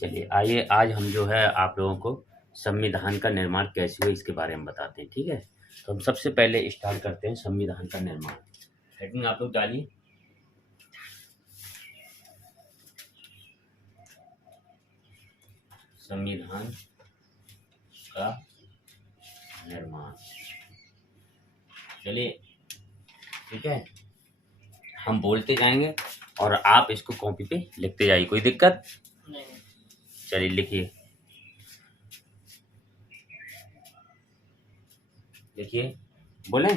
चलिए आइए आज हम जो है आप लोगों को संविधान का निर्माण कैसे हुआ इसके बारे में बताते हैं। ठीक है, तो हम सबसे पहले स्टार्ट करते हैं संविधान का निर्माण। हेडिंग आप लोग डालिए। संविधान का निर्माण। चलिए ठीक है, हम बोलते जाएंगे और आप इसको कॉपी पे लिखते जाइए, कोई दिक्कत नहीं। चलिए लिखिए लिखिए बोले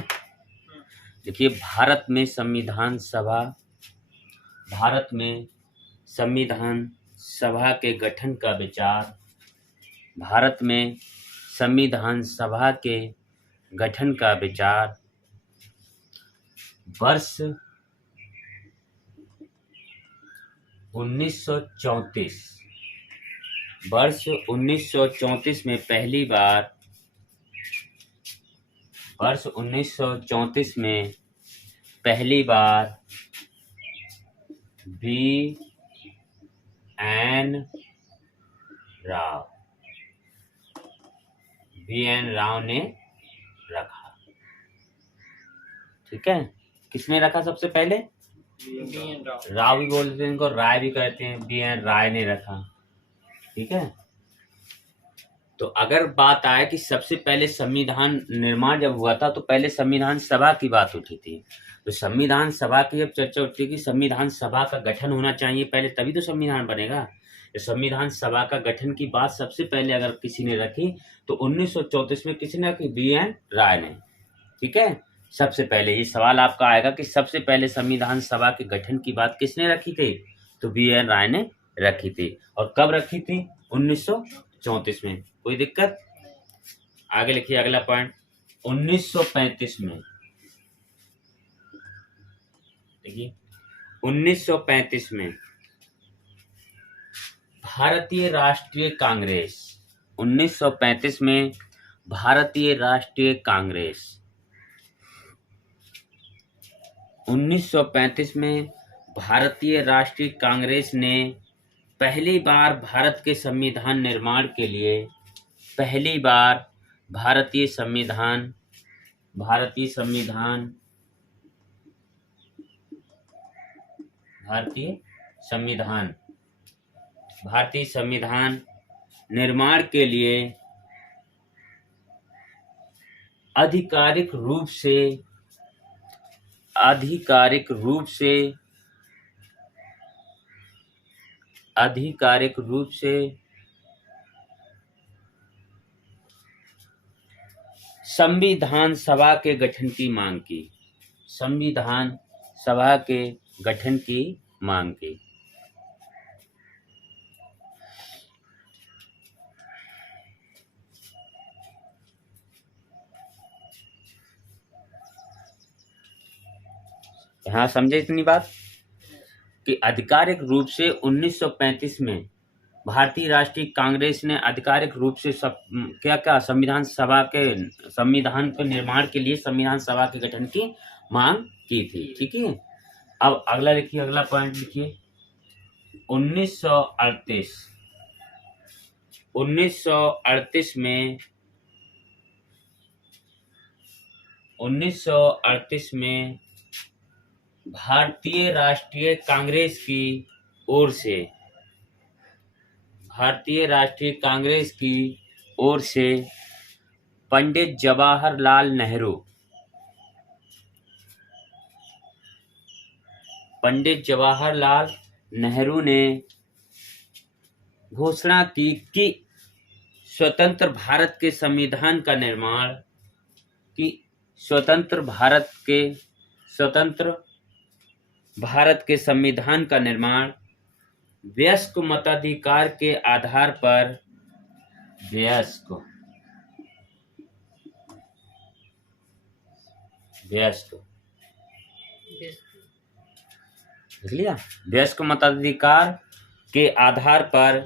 देखिए, भारत में संविधान सभा के गठन का विचार, भारत में संविधान सभा के गठन का विचार वर्ष 1934 में पहली बार बी एन राव ने रखा। ठीक है, किसने रखा सबसे पहले? राव भी बोलते हैं इनको, राय भी कहते हैं, बी एन राय ने रखा। ठीक है, तो अगर बात आए कि सबसे पहले संविधान निर्माण जब हुआ था तो पहले संविधान सभा की बात उठी थी। तो संविधान सभा की जब चर्चा उठती है कि संविधान सभा का गठन होना चाहिए पहले, तभी तो संविधान बनेगा। तो संविधान सभा का गठन की बात सबसे पहले अगर किसी ने रखी तो 1934 में किसी ने रखी? बी एन राय ने। ठीक है, सबसे पहले ये सवाल आपका आएगा कि सबसे पहले संविधान सभा के गठन की बात किसने रखी थी? तो बी एन राय ने रखी थी। और कब रखी थी? 1934 में। कोई दिक्कत? आगे लिखिए अगला पॉइंट। 1935 में देखिए, 1935 में भारतीय राष्ट्रीय कांग्रेस, 1935 में भारतीय राष्ट्रीय कांग्रेस, 1935 में भारतीय राष्ट्रीय कांग्रेस ने पहली बार भारत के संविधान निर्माण के लिए भारतीय संविधान निर्माण के लिए आधिकारिक रूप से संविधान सभा के गठन की मांग की। संविधान सभा के गठन की मांग की। यहाँ समझे इतनी बात कि आधिकारिक रूप से 1935 में भारतीय राष्ट्रीय कांग्रेस ने आधिकारिक रूप से क्या संविधान के निर्माण के लिए संविधान सभा के गठन की मांग की थी। ठीक है, अब अगला लिखिए, अगला पॉइंट लिखिए। 1938 में भारतीय राष्ट्रीय कांग्रेस की ओर से पंडित जवाहरलाल नेहरू ने घोषणा की कि स्वतंत्र भारत के संविधान का निर्माण वयस्क मताधिकार के आधार पर वयस्क मताधिकार के आधार पर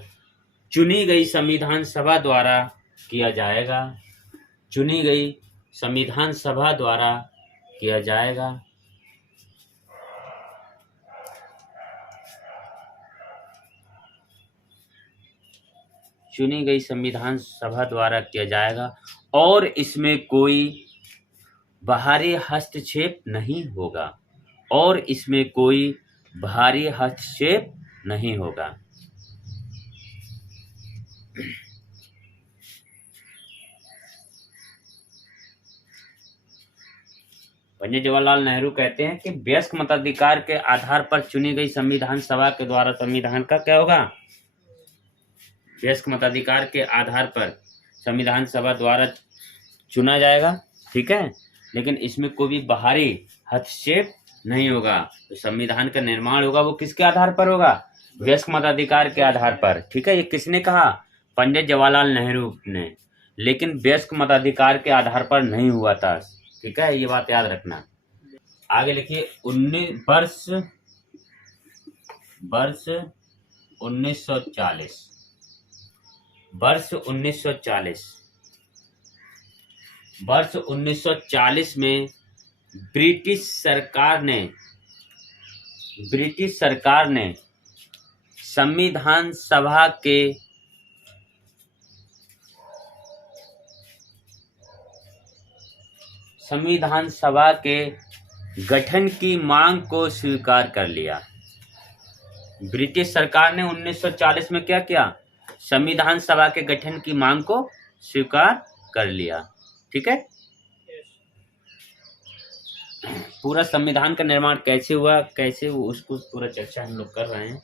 चुनी गई संविधान सभा द्वारा किया जाएगा। चुनी गई संविधान सभा द्वारा किया जाएगा और इसमें कोई बाहरी हस्तक्षेप नहीं होगा और इसमें कोई बाहरी हस्तक्षेप नहीं होगा। पंडित जवाहरलाल नेहरू कहते हैं कि वयस्क मताधिकार के आधार पर चुनी गई संविधान सभा के द्वारा संविधान का क्या होगा? वयस्क मताधिकार के आधार पर संविधान सभा द्वारा चुना जाएगा, ठीक है, लेकिन इसमें कोई भी बाहरी हस्तक्षेप नहीं होगा। तो संविधान का निर्माण होगा वो किसके आधार पर होगा? वयस्क मताधिकार के आधार पर, ठीक है। ये किसने कहा? पंडित जवाहरलाल नेहरू ने। लेकिन वयस्क मताधिकार के आधार पर नहीं हुआ था, ठीक है, ये बात याद रखना। आगे लिखिए, वर्ष 1940 वर्ष 1940 में ब्रिटिश सरकार ने संविधान सभा के गठन की मांग को स्वीकार कर लिया। ब्रिटिश सरकार ने 1940 में क्या किया? संविधान सभा के गठन की मांग को स्वीकार कर लिया, ठीक है। पूरा संविधान का निर्माण कैसे हुआ, कैसे उसको पूरा चर्चा हम लोग कर रहे हैं।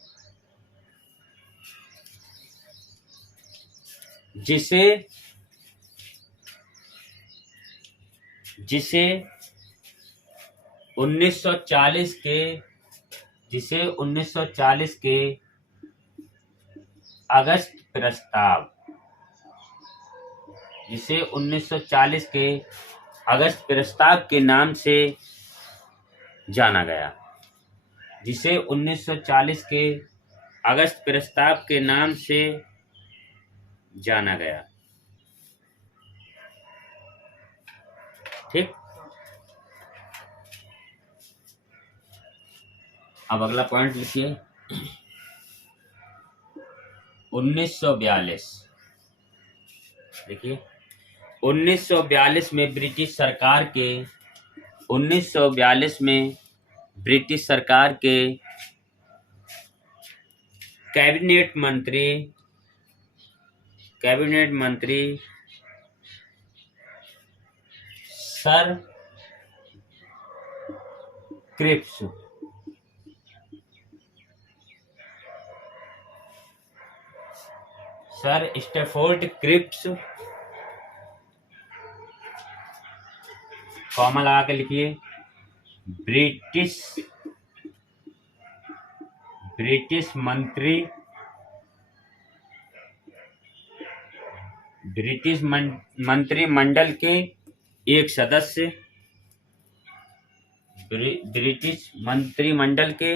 जिसे 1940 के अगस्त प्रस्ताव के नाम से जाना गया। जिसे 1940 के अगस्त प्रस्ताव के नाम से जाना गया, ठीक। अब अगला पॉइंट लिखिए, 1942। देखिए, 1942 में ब्रिटिश सरकार के कैबिनेट मंत्री सर स्टैफोर्ड क्रिप्स, कॉमा लगा के लिखिए, ब्रिटिश मंत्रिमंडल के एक सदस्य, ब्रिटिश मंत्रिमंडल के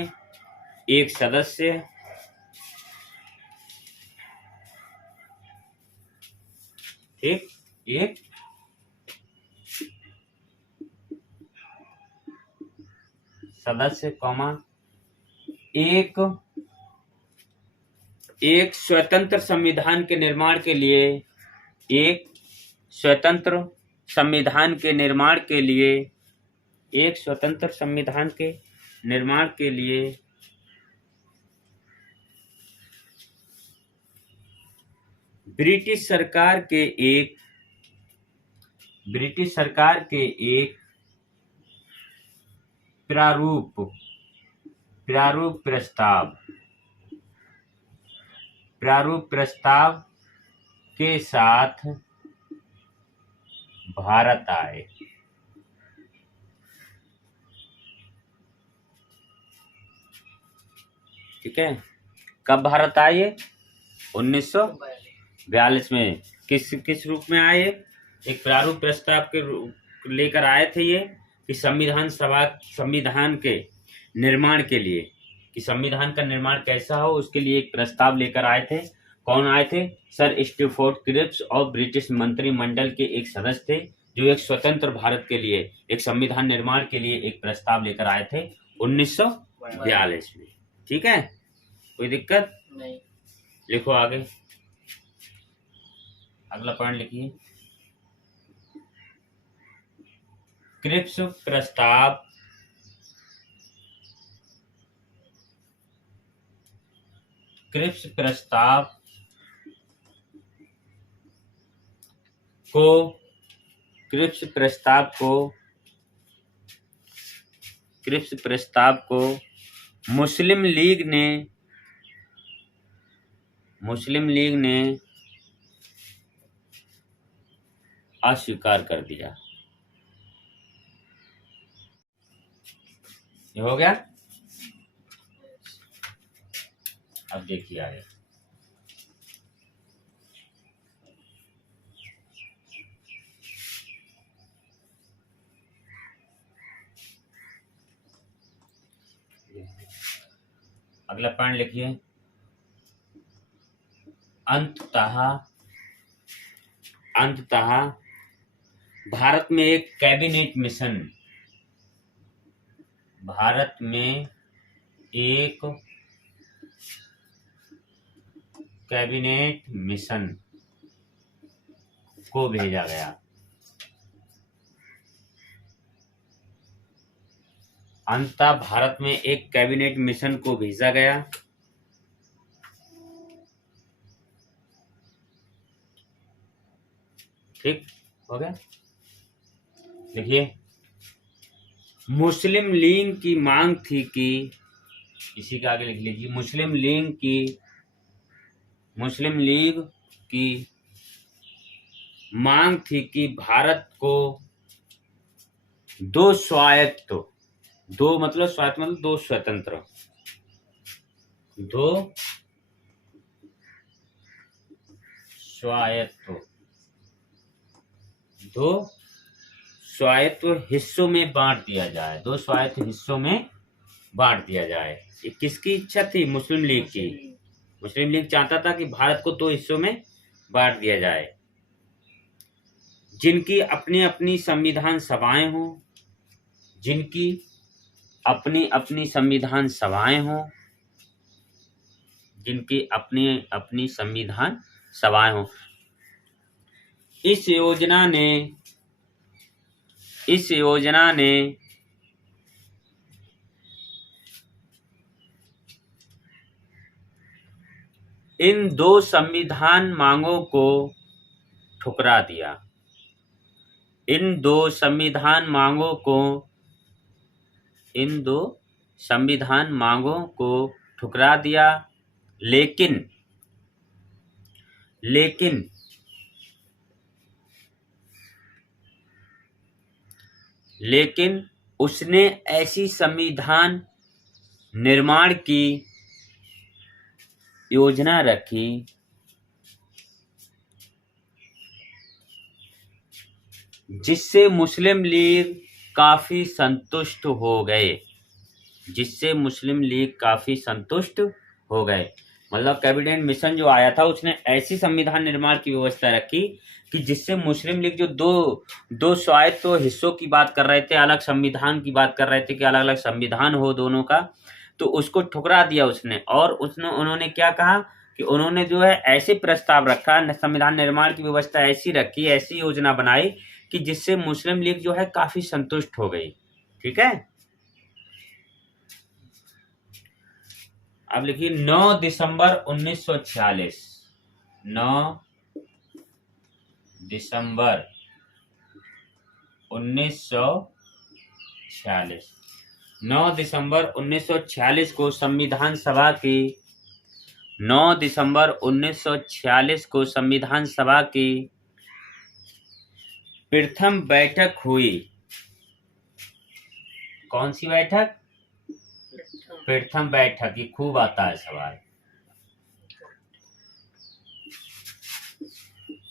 एक सदस्य एक सदस्य कॉमा एक स्वतंत्र संविधान के निर्माण के लिए ब्रिटिश सरकार के एक प्रारूप प्रस्ताव के साथ भारत आए। ठीक है, कब भारत आए? 1942 में। किस रूप में आए? एक प्रारूप प्रस्ताव के लेकर आए थे ये, कि संविधान के निर्माण के लिए, कि संविधान का निर्माण कैसा हो उसके लिए एक प्रस्ताव लेकर आए थे। कौन आए थे? सर स्टैफोर्ड क्रिप्स और ब्रिटिश मंत्रिमंडल के एक सदस्य थे, जो एक स्वतंत्र भारत के लिए, एक संविधान निर्माण के लिए एक प्रस्ताव लेकर आए थे 1942 में। ठीक है, कोई दिक्कत नहीं। लिखो आगे। अगला पॉइंट लिखिए, क्रिप्स प्रस्ताव क्रिप्स प्रस्ताव को क्रिप्स प्रस्ताव को मुस्लिम लीग ने अस्वीकार कर दिया। ये हो गया। अब देखिए आगे, अगला पॉइंट लिखिए, अंततः भारत में एक कैबिनेट मिशन को भेजा गया। अंततः भारत में एक कैबिनेट मिशन को भेजा गया। ठीक हो गया। देखिए, मुस्लिम लीग की मांग थी कि, इसी के आगे लिख लीजिए, मुस्लिम लीग की मांग थी कि भारत को दो स्वतंत्र, दो स्वायत्त हिस्सों में बांट दिया जाए। ये किसकी इच्छा थी? मुस्लिम लीग की। मुस्लिम लीग चाहता था कि भारत को दो हिस्सों में बांट दिया जाए, जिनकी अपनी अपनी संविधान सभाएं हों, इस योजना ने इन दो संविधान मांगों को ठुकरा दिया। इन दो संविधान मांगों को ठुकरा दिया, लेकिन उसने ऐसी संविधान निर्माण की योजना रखी जिससे मुस्लिम लीग काफी संतुष्ट हो गए। मतलब कैबिनेट मिशन जो आया था उसने ऐसी संविधान निर्माण की व्यवस्था रखी कि जिससे मुस्लिम लीग जो दो स्वायत्त हिस्सों की बात कर रहे थे, अलग संविधान की बात कर रहे थे कि अलग अलग संविधान हो दोनों का, तो उसको ठुकरा दिया उसने। और उन्होंने क्या कहा कि उन्होंने जो है ऐसे प्रस्ताव रखा, संविधान निर्माण की व्यवस्था ऐसी रखी, ऐसी योजना बनाई कि जिससे मुस्लिम लीग जो है काफी संतुष्ट हो गई। ठीक है। अब लिखिए 9 दिसंबर 1946। 9 दिसंबर 1946। 9 दिसंबर 1946 को संविधान सभा की 9 दिसंबर 1946 को संविधान सभा की प्रथम बैठक हुई। कौन सी बैठक? प्रथम बैठक। ये खूब आता है सवाल।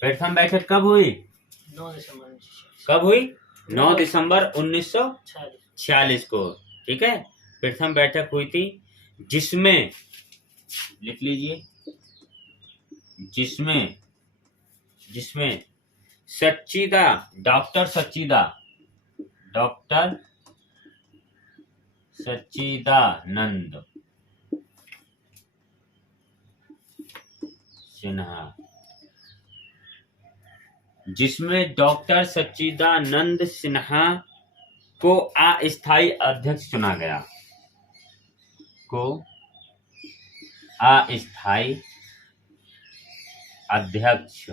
प्रथम बैठक कब हुई? 9 दिसंबर। कब हुई? 9 दिसंबर 1946 को। ठीक है, प्रथम बैठक हुई थी जिसमें, लिख लीजिए, जिसमें डॉक्टर सच्चिदानंद सिन्हा, जिसमें डॉक्टर सच्चिदानंद सिन्हा को अस्थायी अध्यक्ष चुना गया, को अस्थायी अध्यक्ष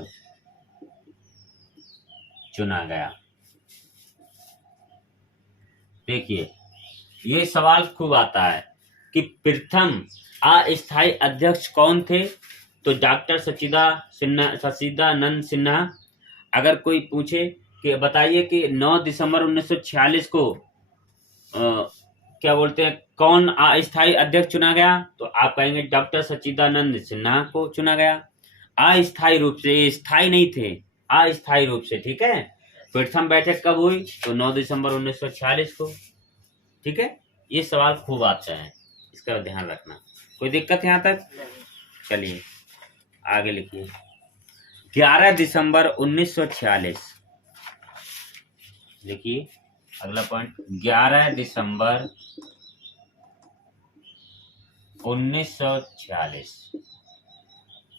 चुना गया। देखिए ये सवाल खूब आता है कि प्रथम अस्थायी अध्यक्ष कौन थे, तो डॉक्टर सच्चिदानंद सिन्हा। अगर कोई पूछे कि बताइए कि 9 दिसंबर 1946 को क्या बोलते हैं कौन अस्थायी अध्यक्ष चुना गया, तो आप कहेंगे डॉक्टर सच्चिदानंद सिन्हा को चुना गया। अस्थायी रूप से, स्थायी नहीं थे, अस्थायी रूप से। ठीक है, प्रथम बैठक कब हुई, तो 9 दिसंबर 1946 को। ठीक है, ये सवाल खूब आता है, इसका ध्यान रखना। कोई दिक्कत यहाँ तक? चलिए आगे लिखिए। 11 दिसंबर 1946, देखिए अगला पॉइंट। 11 दिसंबर 1946,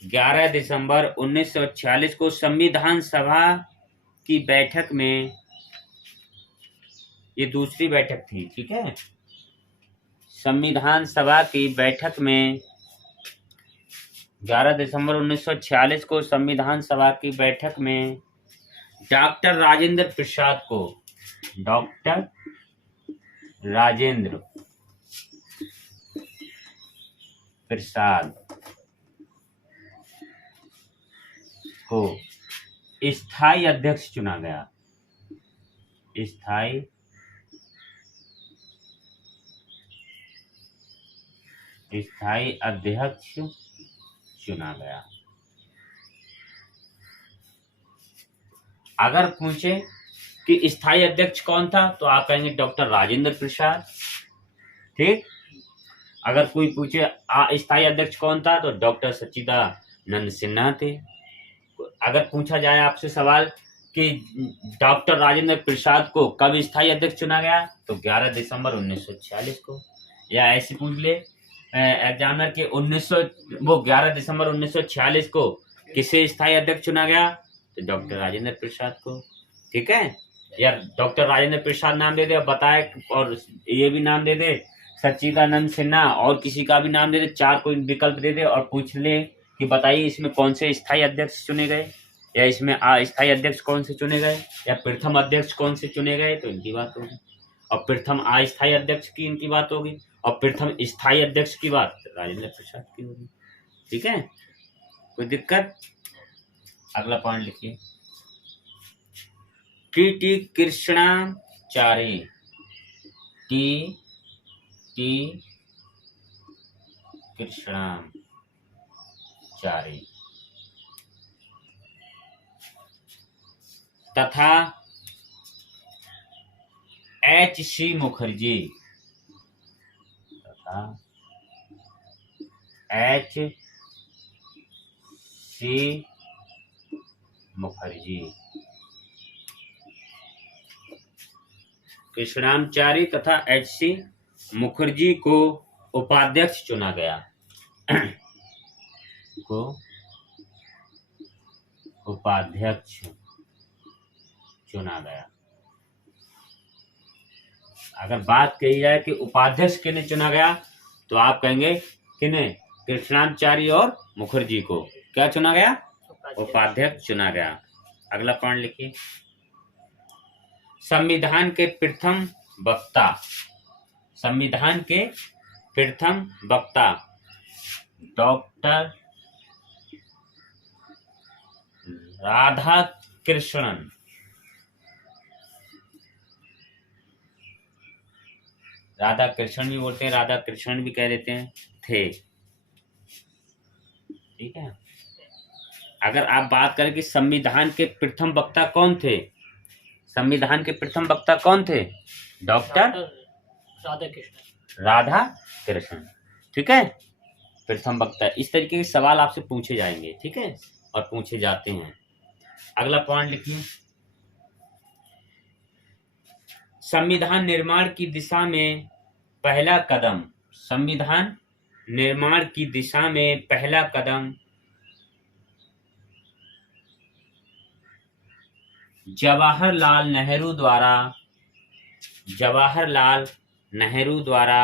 11 दिसंबर 1946 को संविधान सभा की बैठक में, ये दूसरी बैठक थी। ठीक है, संविधान सभा की बैठक में 11 दिसंबर 1946 को संविधान सभा की बैठक में डॉक्टर राजेंद्र प्रसाद को, डॉक्टर राजेंद्र प्रसाद को स्थायी अध्यक्ष चुना गया, स्थायी अध्यक्ष चुना गया। अगर पूछे कि स्थायी अध्यक्ष कौन था, तो आप कहेंगे डॉक्टर राजेंद्र प्रसाद। ठीक, अगर कोई पूछे अस्थायी अध्यक्ष कौन था, तो डॉक्टर सच्चिदानंद सिन्हा थे। अगर पूछा जाए आपसे सवाल कि डॉक्टर राजेंद्र प्रसाद को कब स्थायी अध्यक्ष चुना गया, तो 11 दिसंबर 1946 को। या ऐसे पूछ ले एग्जामिनर के 11 दिसंबर 1946 को किसे स्थायी अध्यक्ष चुना गया, तो डॉक्टर राजेंद्र प्रसाद को। ठीक है, या डॉक्टर राजेंद्र प्रसाद नाम दे दे और बताए, और ये भी नाम दे दे सच्चिदानंद सिन्हा, और किसी का भी नाम दे दे, 4 कोई विकल्प दे दे और पूछ ले कि बताइए इसमें कौन से स्थायी अध्यक्ष चुने गए, या इसमें अस्थायी अध्यक्ष कौन से चुने गए, या प्रथम अध्यक्ष कौन से चुने गए, तो इनकी बात होगी। और प्रथम अस्थायी अध्यक्ष की इनकी बात होगी, और प्रथम स्थायी अध्यक्ष की बात राजेंद्र प्रसाद की होगी। ठीक है, कोई दिक्कत? अगला पॉइंट लिखिए। टी कृष्णाचारी, टी कृष्णाचारी तथा H.C. मुखर्जी, तथा H.C. मुखर्जी, कृष्णाचारी तथा H.C. मुखर्जी को उपाध्यक्ष चुना गया, को उपाध्यक्ष चुना गया। अगर बात कही जाए कि उपाध्यक्ष किन्हें चुना गया, तो आप कहेंगे किन्हें, कृष्णाचारी और मुखर्जी को क्या चुना गया, उपाध्यक्ष चुना गया। अगला पॉइंट लिखिए। संविधान के प्रथम वक्ता, संविधान के प्रथम वक्ता डॉक्टर राधाकृष्णन, राधा कृष्ण भी बोलते हैं, राधा कृष्ण भी कह देते हैं, थे। ठीक है, अगर आप बात करें कि संविधान के प्रथम वक्ता कौन थे, संविधान के प्रथम वक्ता कौन थे, डॉक्टर राधा कृष्ण। ठीक है, प्रथम वक्ता। इस तरीके के सवाल आपसे पूछे जाएंगे। ठीक है, और पूछे जाते हैं। अगला पॉइंट लिखिए। संविधान निर्माण की दिशा में पहला कदम, संविधान निर्माण की दिशा में पहला कदम जवाहरलाल नेहरू द्वारा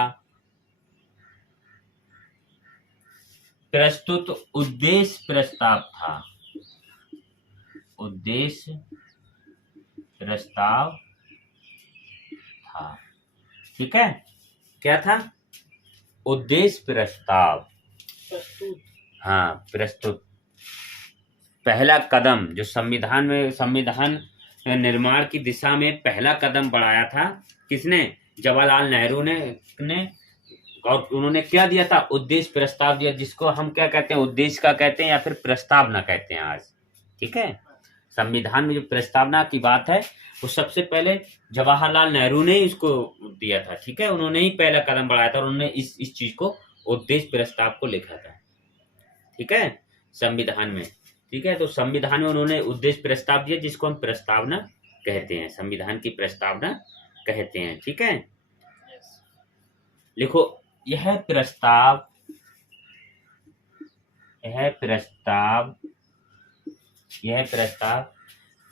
प्रस्तुत उद्देश्य प्रस्ताव था। ठीक है, क्या था? उद्देश्य प्रस्ताव, प्रस्तुत। पहला कदम जो संविधान निर्माण की दिशा में पहला कदम बढ़ाया था किसने? जवाहरलाल नेहरू ने और उन्होंने क्या दिया था? उद्देश्य प्रस्ताव दिया, जिसको हम क्या कहते हैं? उद्देश्य का कहते हैं या फिर प्रस्तावना कहते हैं आज। ठीक है, संविधान में जो प्रस्तावना की बात है वो सबसे पहले जवाहरलाल नेहरू ने इसको दिया था। ठीक है, उन्होंने ही पहला कदम बढ़ाया था और उन्होंने इस चीज को उद्देश्य प्रस्ताव को लिखा था। ठीक है, संविधान में। ठीक है, तो संविधान में उन्होंने उद्देश्य प्रस्ताव दिया, जिसको हम प्रस्तावना कहते हैं, संविधान की प्रस्तावना कहते हैं। ठीक है, लिखो, यह प्रस्ताव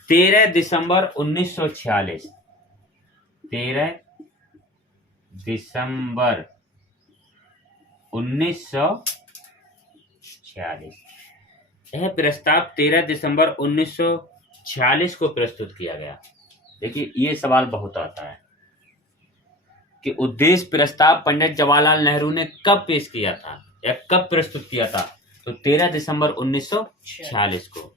13 दिसंबर 1946 यह प्रस्ताव 13 दिसंबर 1946 को प्रस्तुत किया गया। देखिए, ये सवाल बहुत आता है कि उद्देश्य प्रस्ताव पंडित जवाहरलाल नेहरू ने कब पेश किया था या कब प्रस्तुत किया था? तो 13 दिसंबर 1946 को।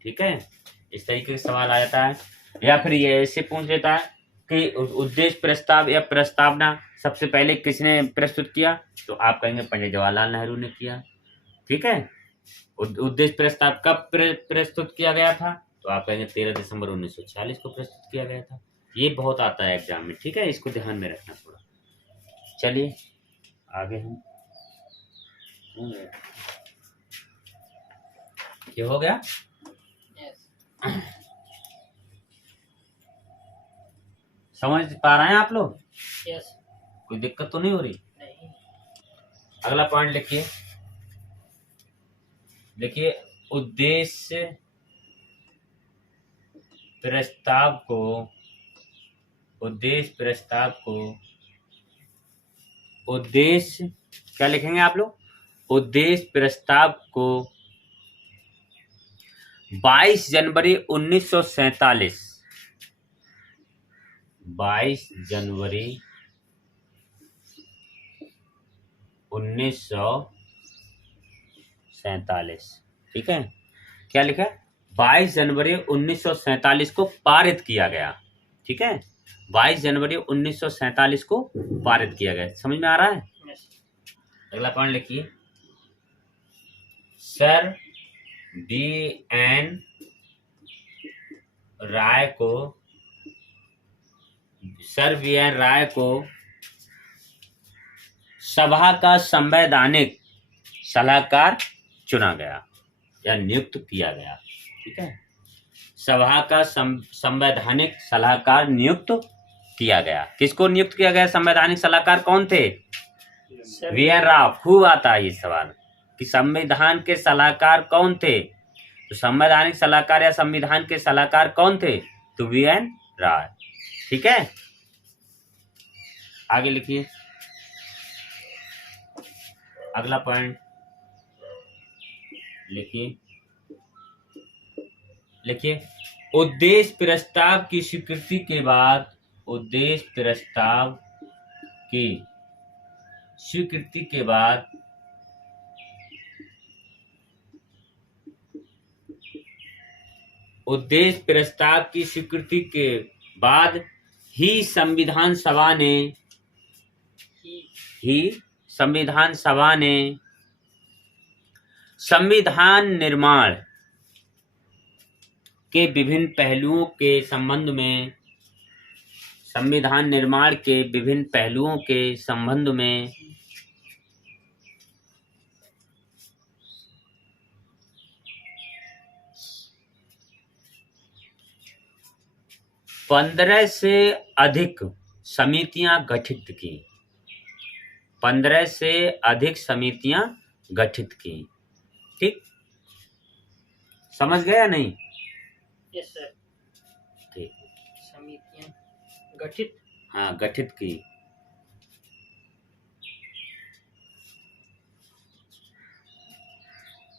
ठीक है, इस तरीके से सवाल आ जाता है। या फिर ये ऐसे पूछ लेता है कि उद्देश्य प्रस्ताव या प्रस्तावना सबसे पहले किसने प्रस्तुत किया? तो आप कहेंगे पंडित जवाहरलाल नेहरू ने किया। ठीक है, उद्देश्य प्रस्ताव कब प्रस्तुत किया गया था? तो आप कहेंगे 13 दिसंबर 1946 को प्रस्तुत किया गया था। ये बहुत आता है एग्जाम में। ठीक है, इसको ध्यान में रखना थोड़ा। चलिए आगे हम, क्या हो गया? समझ पा रहे हैं आप लोग? यस। कोई दिक्कत तो नहीं हो रही? नहीं। अगला पॉइंट लिखिए। देखिए, उद्देश्य प्रस्ताव को उद्देश्य क्या लिखेंगे आप लोग? उद्देश्य प्रस्ताव को 22 जनवरी 1947 22 जनवरी 1947। ठीक है, क्या लिखा है? 22 जनवरी 1947 को पारित किया गया। ठीक है, 22 जनवरी 1947 को पारित किया गया। समझ में आ रहा है? अगला पॉइंट लिखिए। Sir B.N. राय को सभा का संवैधानिक सलाहकार चुना गया या नियुक्त किया गया। ठीक है, सभा का संवैधानिक सलाहकार नियुक्त किया गया। किसको नियुक्त किया गया? संवैधानिक सलाहकार कौन थे? V.N. राव। खूब आता है ये सवाल कि संविधान के सलाहकार कौन थे? तो संवैधानिक सलाहकार या संविधान के सलाहकार कौन थे? तो V.N. राव। ठीक है, आगे लिखिए। अगला पॉइंट लिखिए। उद्देश्य प्रस्ताव की स्वीकृति के बाद उद्देश्य प्रस्ताव की स्वीकृति के बाद ही संविधान सभा ने संविधान निर्माण के विभिन्न पहलुओं के संबंध में 15 से अधिक समितियां गठित की। ठीक, समझ गया नहीं? Yes sir. गठित, हाँ गठित की।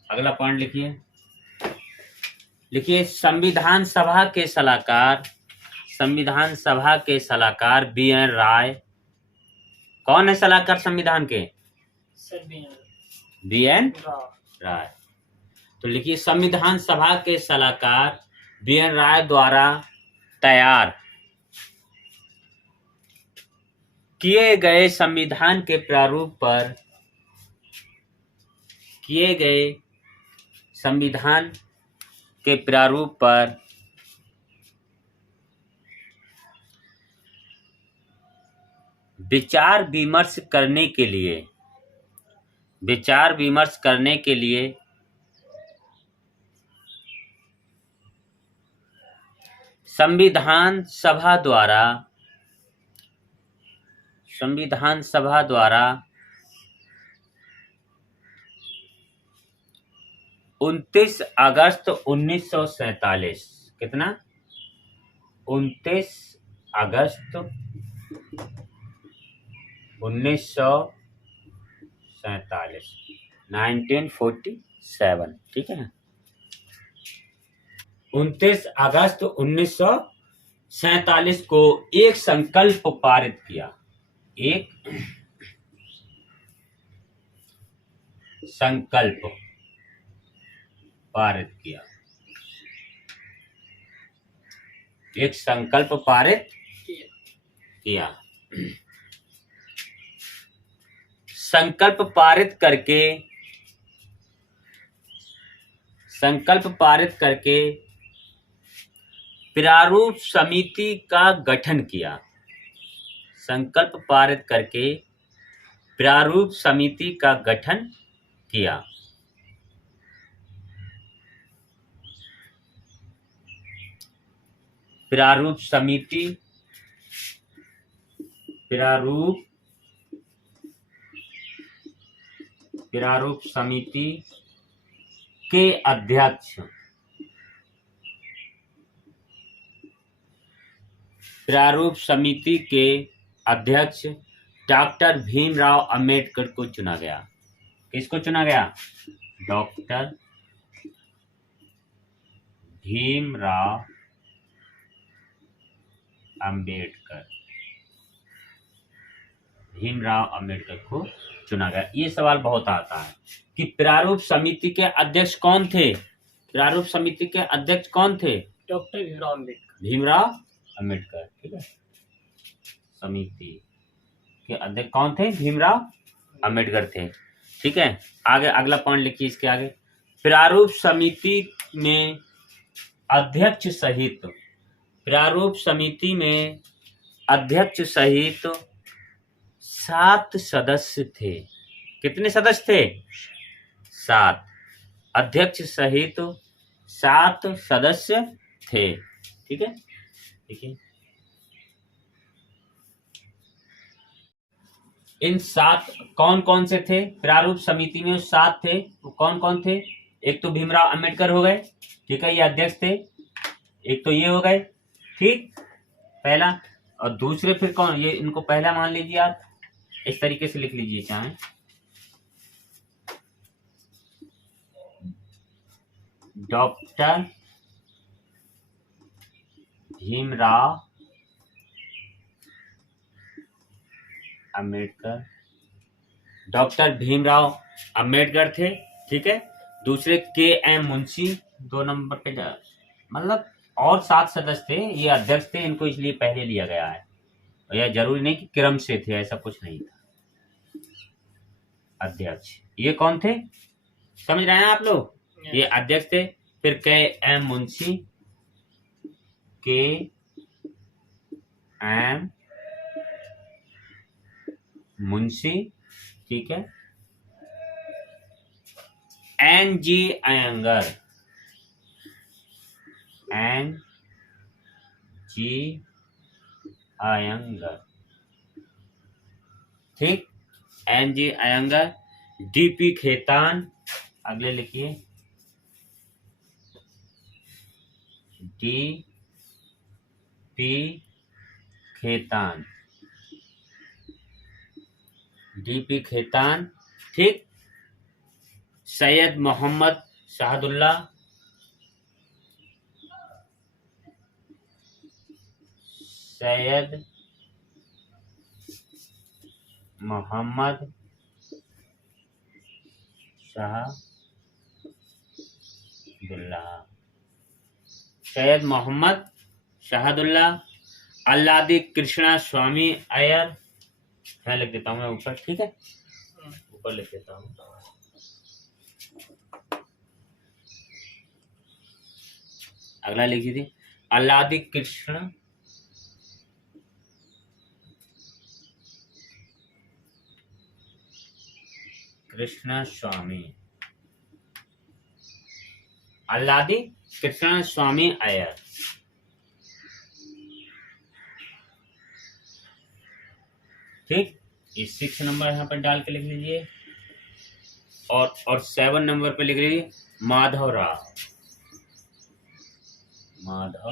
अगला पॉइंट लिखिए। लिखिए संविधान सभा के सलाहकार, संविधान सभा के सलाहकार बी एन राय। कौन है सलाहकार संविधान के? सर बी एन राय। राय। तो लिखिए संविधान सभा के सलाहकार बी एन राय द्वारा तैयार किए गए संविधान के प्रारूप पर, किए गए संविधान के प्रारूप पर विचार विमर्श करने के लिए, विचार विमर्श करने के लिए संविधान सभा द्वारा, संविधान सभा द्वारा 29 अगस्त 1947, कितना? 29 अगस्त 1947, 1947, ठीक है। 29 अगस्त 1947 को एक संकल्प पारित किया, एक संकल्प पारित किया, एक संकल्प पारित किया। संकल्प पारित करके, संकल्प पारित करके प्रारूप समिति का गठन किया, संकल्प पारित करके प्रारूप समिति का गठन किया। प्रारूप समिति, प्रारूप समिति के अध्यक्ष, प्रारूप समिति के अध्यक्ष डॉक्टर भीमराव अंबेडकर को चुना गया। किसको चुना गया? डॉक्टर भीमराव अंबेडकर, भीमराव अंबेडकर को चुना गया। ये सवाल बहुत आता है कि प्रारूप समिति के अध्यक्ष कौन थे? प्रारूप समिति के अध्यक्ष कौन थे? डॉक्टर भीमराव अंबेडकर, भीमराव अंबेडकर, ठीक है। समिति के अध्यक्ष कौन थे? भीमराव अंबेडकर थे, ठीक है। आगे अगला पॉइंट लिखिए इसके आगे। प्रारूप समिति में अध्यक्ष सहित, प्रारूप समिति में अध्यक्ष सहित 7 सदस्य थे। कितने सदस्य थे? 7। अध्यक्ष सहित 7 सदस्य थे, ठीक है। देखिए इन 7 कौन कौन से थे? प्रारूप समिति में 7 थे, वो कौन कौन थे? एक तो भीमराव अंबेडकर हो गए, ठीक है, ये अध्यक्ष थे। एक तो ये हो गए, ठीक, पहला। और दूसरे फिर कौन? ये इनको पहला मान लीजिए आप, इस तरीके से लिख लीजिए चाहे। डॉक्टर भीमराव अंबेडकर, डॉक्टर भीमराव अंबेडकर थे, ठीक है। दूसरे के एम मुंशी 2 नंबर पे, मतलब और 7 सदस्य थे, ये अध्यक्ष थे, इनको इसलिए पहले लिया गया है। और यह जरूरी नहीं कि क्रम से थे, ऐसा कुछ नहीं था। अध्यक्ष ये कौन थे? समझ रहे हैं आप लोग? ये अध्यक्ष थे। फिर के एम मुंशी, के एम मुंशी, ठीक है। N G Iyengar, N G Iyengar, ठीक, N G Iyengar. DP Khaitan, अगले लिखिए, D P Khaitan, DP Khaitan, ठीक। सैयद मोहम्मद शहादुल्ला, सैयद मोहम्मद शहादुल्ला, सैयद मोहम्मद शहादुल्ला, अल्लादी कृष्णा स्वामी अय्यर, यहाँ लिख देता हूँ मैं ऊपर, ठीक है, ऊपर लिख देता हूँ। अगला लिख दीजिए, अल्लादी कृष्णा स्वामी, अल्लादी कृष्णा स्वामी अय्यर, ठीक। ये 6 नंबर यहाँ पर डाल के लिख लीजिए। और 7 नंबर पे लिख लीजिए माधव राव, माधव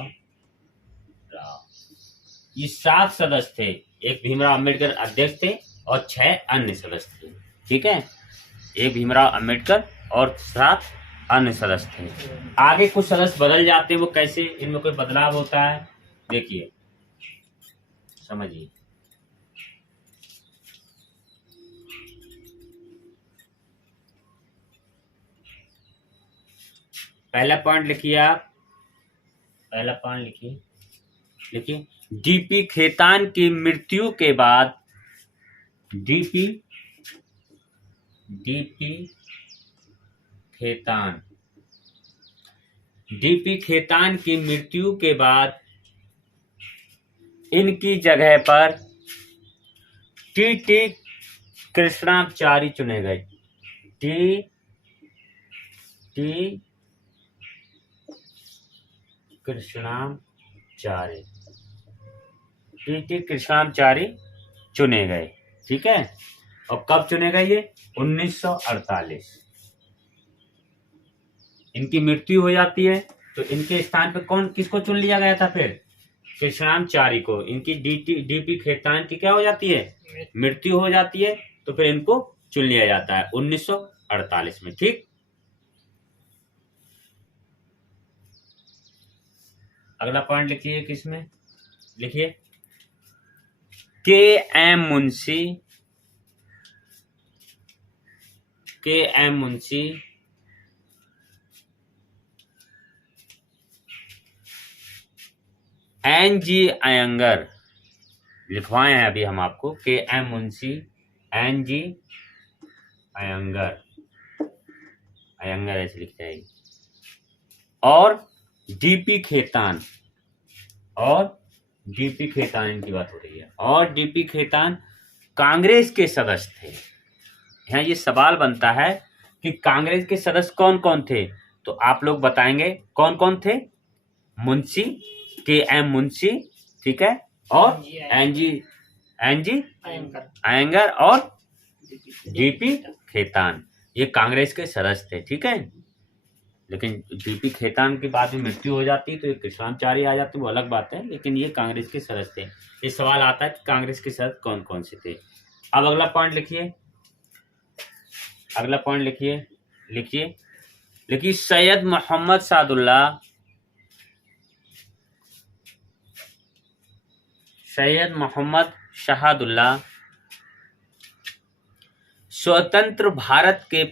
राव। ये 7 सदस्य थे, एक भीमराव अंबेडकर अध्यक्ष थे और 6 अन्य सदस्य थे, ठीक है। एक भीमराव अंबेडकर और 7 अन्य सदस्य थे। आगे कुछ सदस्य बदल जाते हैं, वो कैसे, इनमें कोई बदलाव होता है, देखिए समझिए। पहला पॉइंट लिखिए आप, पहला पॉइंट लिखिए, डीपी खेतान की मृत्यु के बाद, डीपी खेतान की मृत्यु के बाद इनकी जगह पर टी कृष्णाचारी चुने गए। टी कृष्णाचारी चुने गए, ठीक है। और कब चुने गए ये? 1948। इनकी मृत्यु हो जाती है तो इनके स्थान पे किसको चुन लिया गया था फिर? कृष्णाचारी को। इनकी डीपी खेतान की क्या हो जाती है? मृत्यु हो जाती है, तो फिर इनको चुन लिया जाता है 1948 में, ठीक। अगला पॉइंट लिखिए, किसमें लिखिए, के.एम. मुंशी एन.जी. अयंगर, लिखवाए हैं अभी हम आपको, के.एम. मुंशी एन.जी. अयंगर ऐसे लिख जाएगी। और डीपी खेतान इनकी बात हो रही है। और डीपी खेतान कांग्रेस के सदस्य थे। यहाँ ये सवाल बनता है कि कांग्रेस के सदस्य कौन कौन थे, तो आप लोग बताएंगे कौन कौन थे। मुंशी, के.एम. मुंशी, ठीक है, और एन.जी. अयंगर और डीपी खेतान, ये कांग्रेस के सदस्य थे, ठीक है। लेकिन डीपी खेतान की बाद में मृत्यु हो जाती है तो ये कृष्णाचारी आ जाते, वो अलग बात है, लेकिन ये कांग्रेस के सदस्य थे। ये सवाल आता है कि कांग्रेस के सदस्य कौन कौन से थे। अब अगला पॉइंट लिखिए, लिखिए सैयद मोहम्मद शहादुल्ला स्वतंत्र भारत के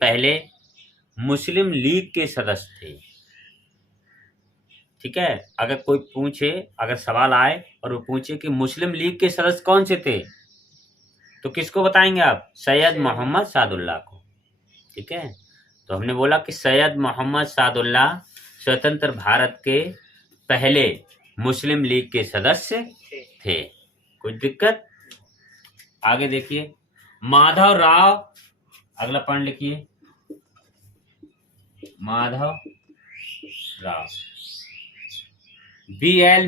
पहले मुस्लिम लीग के सदस्य थे, ठीक है। अगर कोई पूछे, अगर सवाल आए और वो पूछे कि मुस्लिम लीग के सदस्य कौन से थे, तो किसको बताएंगे आप? सैयद मोहम्मद सादुल्लाह को, ठीक है। तो हमने बोला कि सैयद मोहम्मद सादुल्लाह स्वतंत्र भारत के पहले मुस्लिम लीग के सदस्य थे। कोई दिक्कत? आगे देखिए, माधव राव, अगला पॉइंट लिखिए, माधव राव, बी.एल.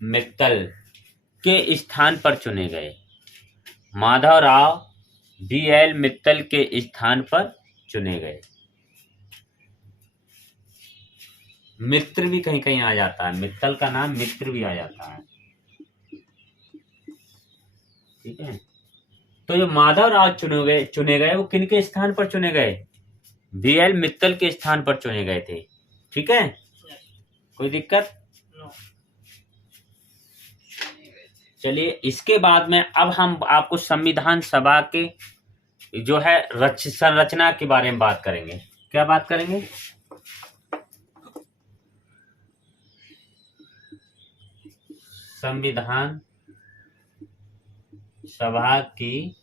मित्तल के स्थान पर चुने गए। माधवराव BL मित्तल के स्थान पर चुने गए। मित्र भी कहीं कहीं आ जाता है, मित्तल का नाम मित्र भी आ जाता है, ठीक है। तो जो माधवराव चुने गए वो किनके स्थान पर चुने गए? BL मित्तल के स्थान पर चुने गए थे, ठीक है। कोई दिक्कत? चलिए इसके बाद में अब हम आपको संविधान सभा के जो है संरचना के बारे में बात करेंगे। क्या बात करेंगे? संविधान सभा की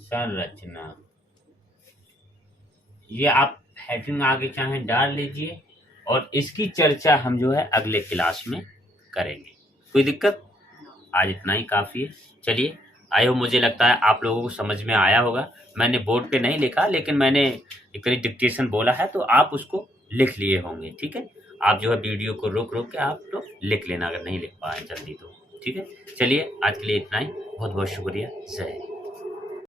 संरचना, ये आप हेडिंग आगे चाहे डाल लीजिए और इसकी चर्चा हम जो है अगले क्लास में करेंगे। कोई दिक्कत? आज इतना ही काफ़ी है। चलिए आयो, मुझे लगता है आप लोगों को समझ में आया होगा। मैंने बोर्ड पे नहीं लिखा, लेकिन मैंने एक डिक्टेशन बोला है तो आप उसको लिख लिए होंगे, ठीक है। आप जो है वीडियो को रोक के आप तो लिख लेना अगर नहीं लिख पाए जल्दी तो, ठीक है। चलिए आज के लिए इतना ही, बहुत बहुत शुक्रिया। जय हिंद।